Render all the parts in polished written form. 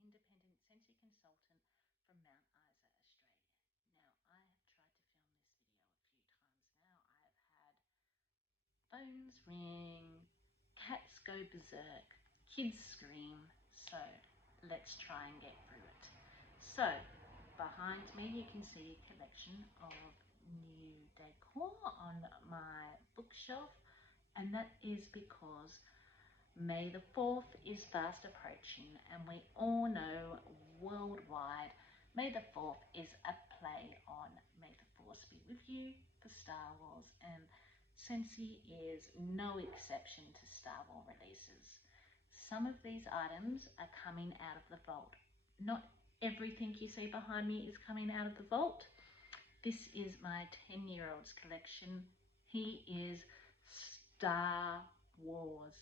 independent sensory consultant from Mount Isa, Australia. Now, I have tried to film this video a few times now. I have had phones ring, cats go berserk, kids scream, so let's try and get through it. So, behind me you can see a collection of new decor on my bookshelf, and that is because May the 4th is fast approaching, and we all know worldwide May the 4th is a play on May the Force be with you for Star Wars, and Scentsy is no exception to Star Wars releases. Some of these items are coming out of the vault. Not everything you see behind me is coming out of the vault. This is my 10-year-old's collection. He is Star Wars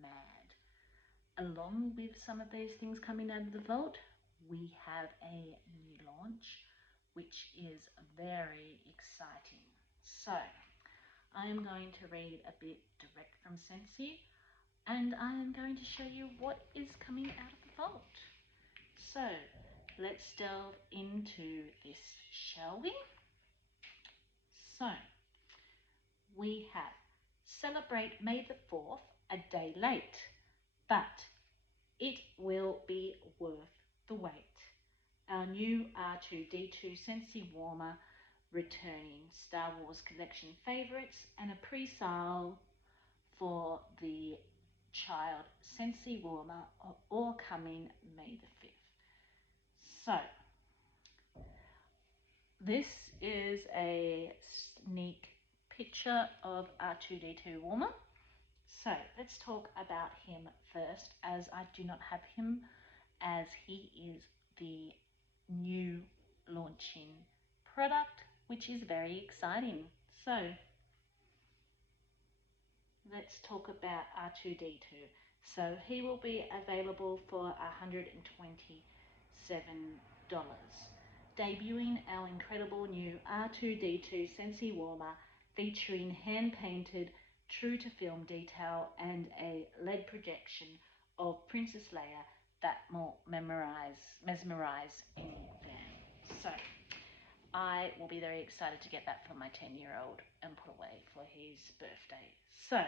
mad. Along with some of these things coming out of the vault, we have a new launch, which is very exciting. So, I am going to read a bit direct from Scentsy, and I am going to show you what is coming out of the vault. So, let's delve into this, shall we? So, we have celebrate May the 4th a day late, but it will be worth the wait. Our new R2-D2 Scentsy Warmer returning Star Wars collection favourites, and a pre-sale for the child Scentsy Warmer are all coming May the 5th. So, this is a sneak picture of R2-D2 Warmer. So let's talk about him first, as I do not have him, as he is the new launching product, which is very exciting. So let's talk about R2-D2. So he will be available for $127. Debuting our incredible new R2-D2 Scentsy Warmer, featuring hand-painted true-to-film detail and a LED projection of Princess Leia that will mesmerize any fan. So, I will be very excited to get that for my 10-year-old and put away for his birthday. So,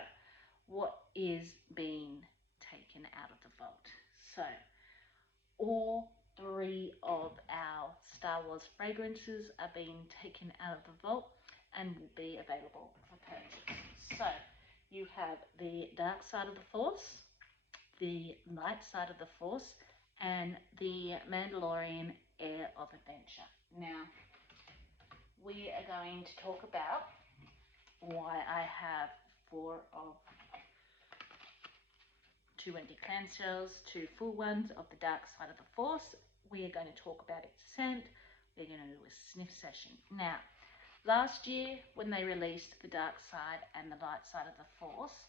what is being taken out of the vault? So, all 3 of our Star Wars fragrances are being taken out of the vault and will be available for purchase. So, you have the Dark Side of the Force, the Light Side of the Force, and the Mandalorian Air of Adventure. Now, we are going to talk about why I have 4 of 2 empty clan shells, 2 full ones of the Dark Side of the Force. We are going to talk about its scent. We're going to do a sniff session. Now, last year when they released the Dark Side and the Light Side of the Force,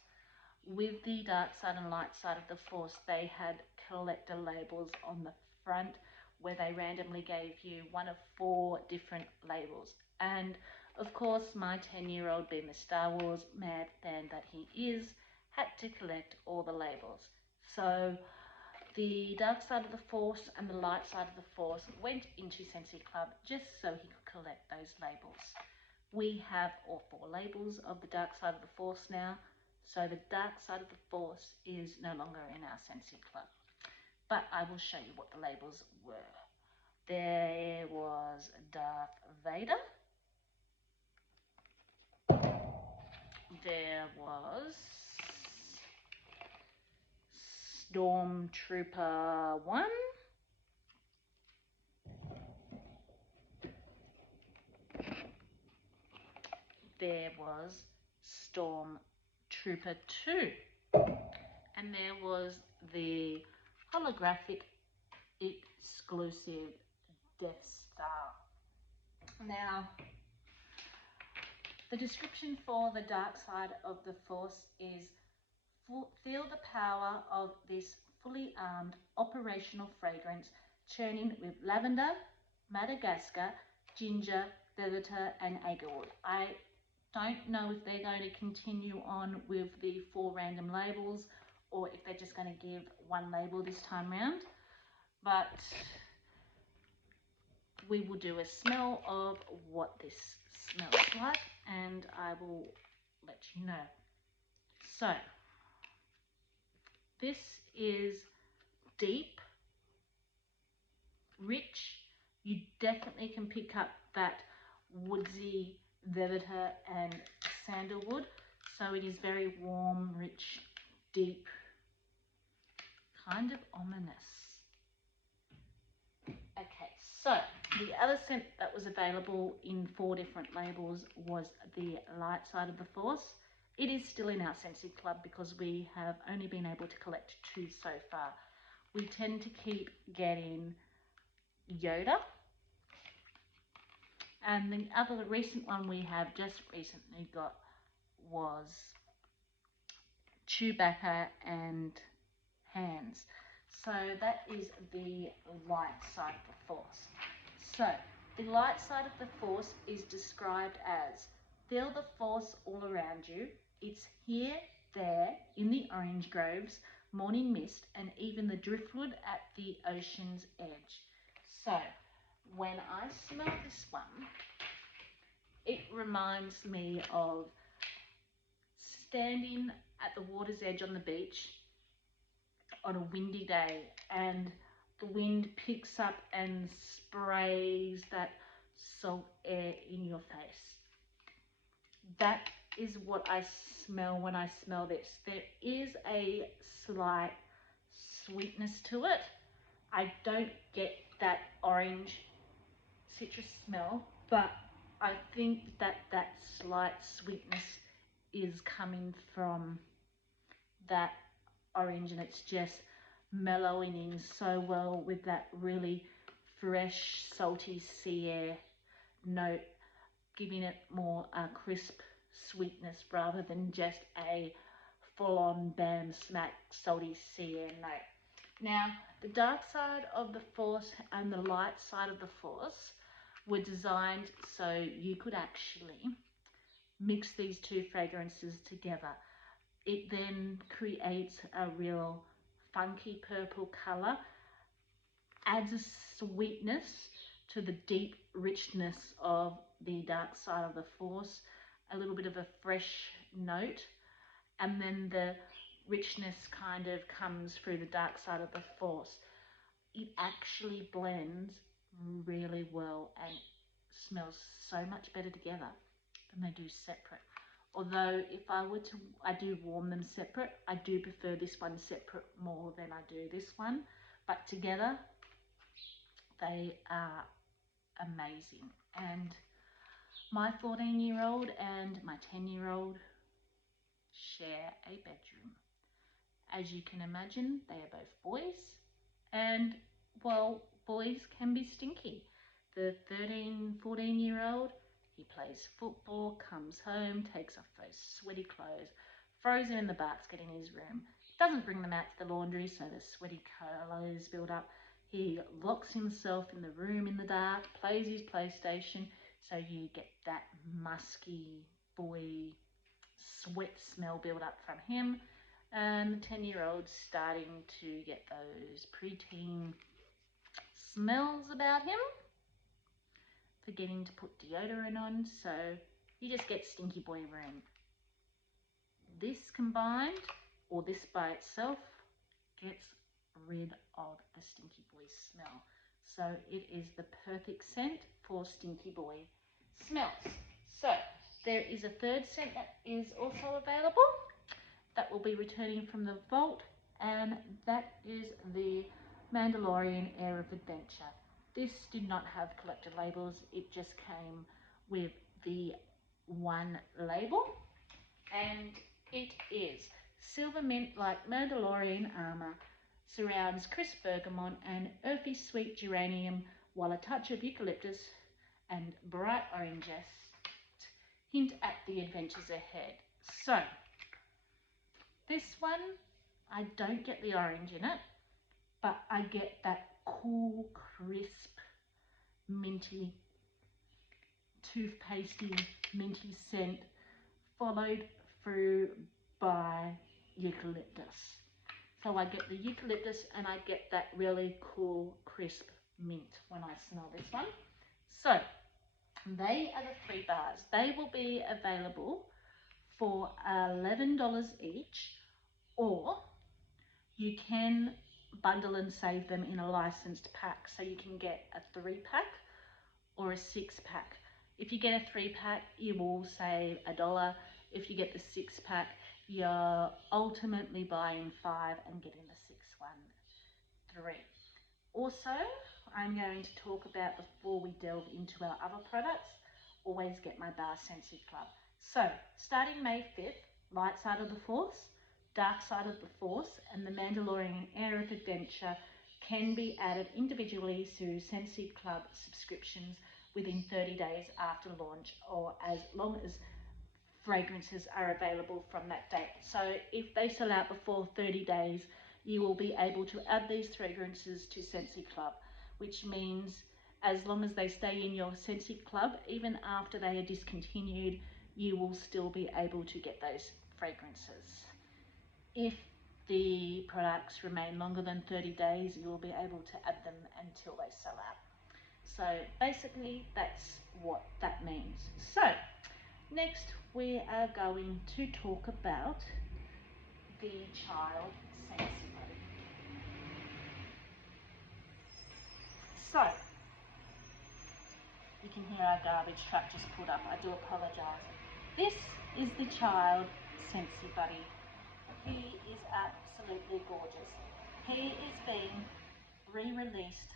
with the Dark Side and Light Side of the Force, they had collector labels on the front where they randomly gave you one of 4 different labels. And of course, my 10-year-old, being the Star Wars mad fan that he is, had to collect all the labels. So the Dark Side of the Force and the Light Side of the Force went into Scentsy Club just so he could collect those labels. We have all 4 labels of the Dark Side of the Force now, so the Dark Side of the Force is no longer in our Scentsy Club. But I will show you what the labels were. There was Darth Vader. There was Stormtrooper 1. There was Stormtrooper 2. And there was the holographic exclusive Death Star. Now, the description for the Dark Side of the Force is: feel the power of this fully armed operational fragrance, churning with lavender, Madagascar, ginger, velvet, and agarwood. I don't know if they're going to continue on with the 4 random labels, or if they're just going to give 1 label this time round. but we will do a smell of what this smells like, and I will let you know. So this is deep, rich. You definitely can pick up that woodsy vetiver and sandalwood. So it is very warm, rich, deep, kind of ominous. Okay, so the other scent that was available in 4 different labels was the Light Side of the Force. It is still in our Scentsy Club because we have only been able to collect 2 so far. We tend to keep getting Yoda, and the other recent one we have just recently got was Chewbacca and Hands. So that is the light side of the Force. So the light side of the Force is described as feel the Force all around you. It's here, there, in the orange groves, morning mist, and even the driftwood at the ocean's edge. So when I smell this one, it reminds me of standing at the water's edge on the beach on a windy day, and the wind picks up and sprays that salt air in your face. That is what I smell when I smell this. There is a slight sweetness to it. I don't get that orange citrus smell, but I think that that slight sweetness is coming from that orange, and it's just mellowing in so well with that really fresh, salty sea air note, giving it more crisp sweetness rather than just a full-on bam smack salty sea air note. Now, the dark side of the Force and the light side of the Force were designed so you could actually mix these 2 fragrances together. It then creates a real funky purple color, adds a sweetness to the deep richness of the dark side of the Force, a little bit of a fresh note, and then the richness kind of comes through the dark side of the Force. It actually blends really well and smells so much better together than they do separate. Although if I were to, I do warm them separate. I do prefer this one separate more than I do this one. But together, they are amazing. And my 14-year-old and my 10-year-old share a bedroom. As you can imagine, they are both boys. And, well, boys can be stinky. The 14-year-old, he plays football, comes home, takes off those sweaty clothes, throws them in the basket in his room, doesn't bring them out to the laundry so the sweaty clothes build up. He locks himself in the room in the dark, plays his PlayStation, so you get that musky boy sweat smell build up from him. And the 10-year-old's starting to get those preteen smells about him, forgetting to put deodorant on, so you just get stinky boy room. This combined, or this by itself, gets rid of the stinky boy smell. So it is the perfect scent for stinky boy smells. So there is a third scent that is also available that will be returning from the vault, and that is the Mandalorian Air of Adventure. This did not have collector labels, it just came with the one label, and it is silver mint like Mandalorian armor, surrounds crisp bergamot and earthy sweet geranium, while a touch of eucalyptus and bright oranges hint at the adventures ahead. So this one, I don't get the orange in it, but I get that cool, crisp, minty, toothpastey, minty scent, followed through by eucalyptus. So I get the eucalyptus and I get that really cool, crisp mint when I smell this one. So they are the 3 bars. They will be available for $11 each, or you can bundle and save them in a licensed pack. So you can get a 3-pack or a 6-pack. If you get a 3-pack, you will save $1. If you get the 6-pack, you're ultimately buying 5 and getting the 6th one 3. Also, I'm going to talk about, before we delve into our other products, always get my bar Sensi Club. So, starting May 5th, Light Side of the Force, Dark Side of the Force, and the Mandalorian Air of Adventure can be added individually to Sensi Club subscriptions within 30 days after launch, or as long as fragrances are available from that date. So if they sell out before 30 days, you will be able to add these fragrances to Sensi Club, which means as long as they stay in your Sensi Club, even after they are discontinued, you will still be able to get those fragrances. If the products remain longer than 30 days, you will be able to add them until they sell out. So basically that's what that means. So next we are going to talk about the child Sensi Buddy. So you can hear our garbage truck just pulled up. I do apologise. This is the child Sensi Buddy. He is absolutely gorgeous. He is being re-released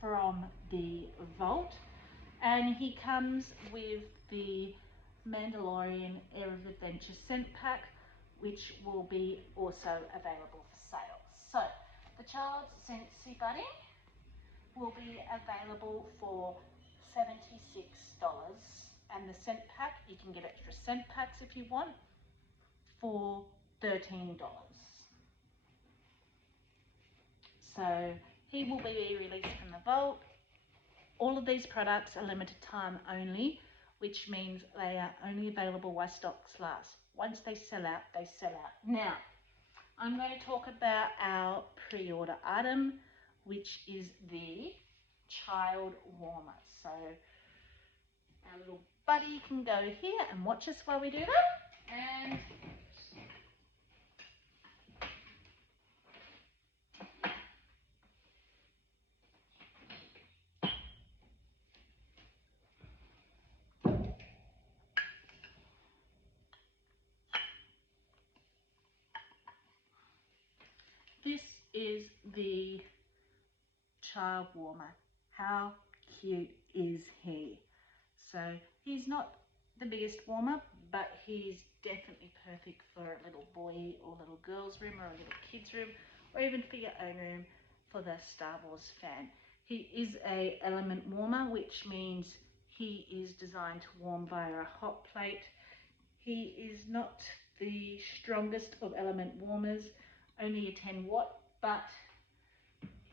from the vault, and he comes with the Mandalorian Air of Adventure scent pack, which will be also available for sale. So the child's Sensi Buddy will be available for $76, and the scent pack, you can get extra scent packs if you want, for $13. So he will be released from the vault. All of these products are limited time only, which means they are only available while stocks last. Once they sell out, they sell out. Now, I'm going to talk about our pre-order item, which is the child warmer. So our little buddy can go here and watch us while we do that. And this is the child warmer. How cute is he? So he's not the biggest warmer, but he's definitely perfect for a little boy or little girl's room, or a little kid's room, or even for your own room for the Star Wars fan. He is a element warmer, which means he is designed to warm via a hot plate. He is not the strongest of element warmers, only a 10 watt, but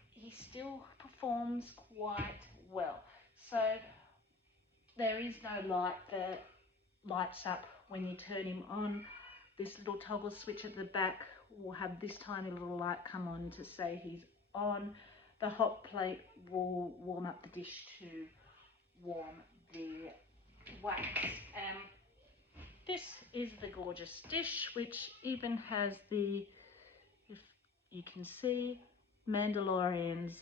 he still performs quite well. So there is no light that lights up when you turn him on. This little toggle switch at the back will have this tiny little light come on to say he's on. The hot plate will warm up the dish to warm the wax. This is the gorgeous dish, which even has the, if you can see, Mandalorian's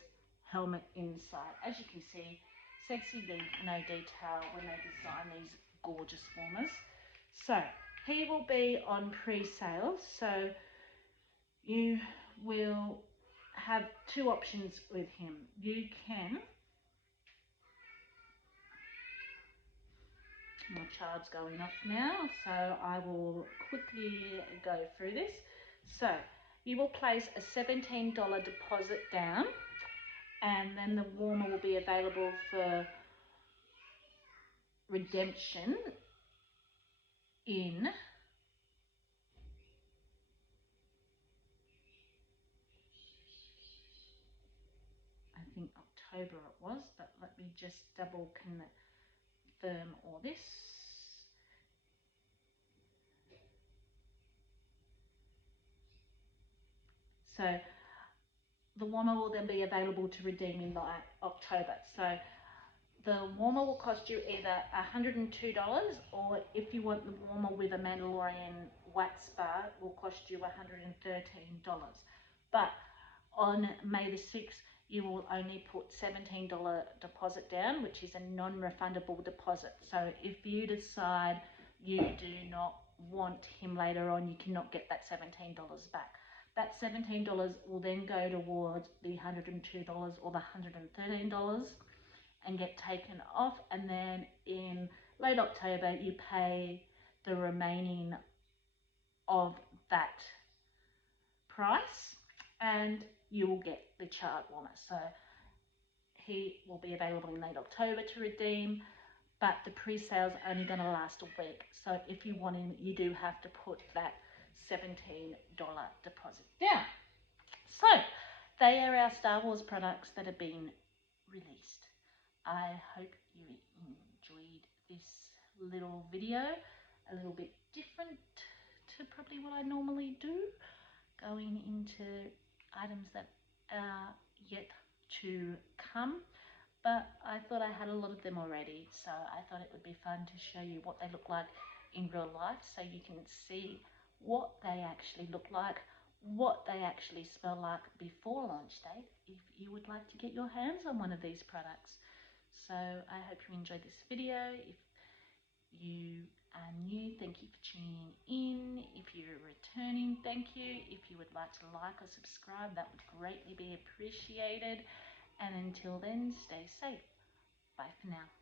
helmet inside. As you can see, sexy no detail when they design these gorgeous warmers. So he will be on pre-sale, so you will have 2 options with him. You can, my child's going off now, so I will quickly go through this. So you will place a $17 deposit down, and then the warmer will be available for redemption in I think October it was, but let me just double confirm all this. So the warmer will then be available to redeem in like October. So the warmer will cost you either $102, or if you want the warmer with a Mandalorian wax bar, it will cost you $113. But on May the 6th, you will only put $17 deposit down, which is a non-refundable deposit. So if you decide you do not want him later on, you cannot get that $17 back. That $17 will then go towards the $102 or the $113 and get taken off, and then in late October you pay the remaining of that price and you will get the child warmer. So he will be available in late October to redeem, but the pre-sales are only going to last a week. So if you want him, you do have to put that $17 deposit down. So they are our Star Wars products that have been released. I hope you enjoyed this little video, a little bit different to probably what I normally do, going into items that are yet to come, but I thought I had a lot of them already, so I thought it would be fun to show you what they look like in real life so you can see what they actually look like, what they actually smell like before launch date if you would like to get your hands on one of these products. So I hope you enjoyed this video. If you are new, thank you for tuning in. If you're returning, thank you. If you would like to like or subscribe, that would greatly be appreciated. And until then, stay safe. Bye for now.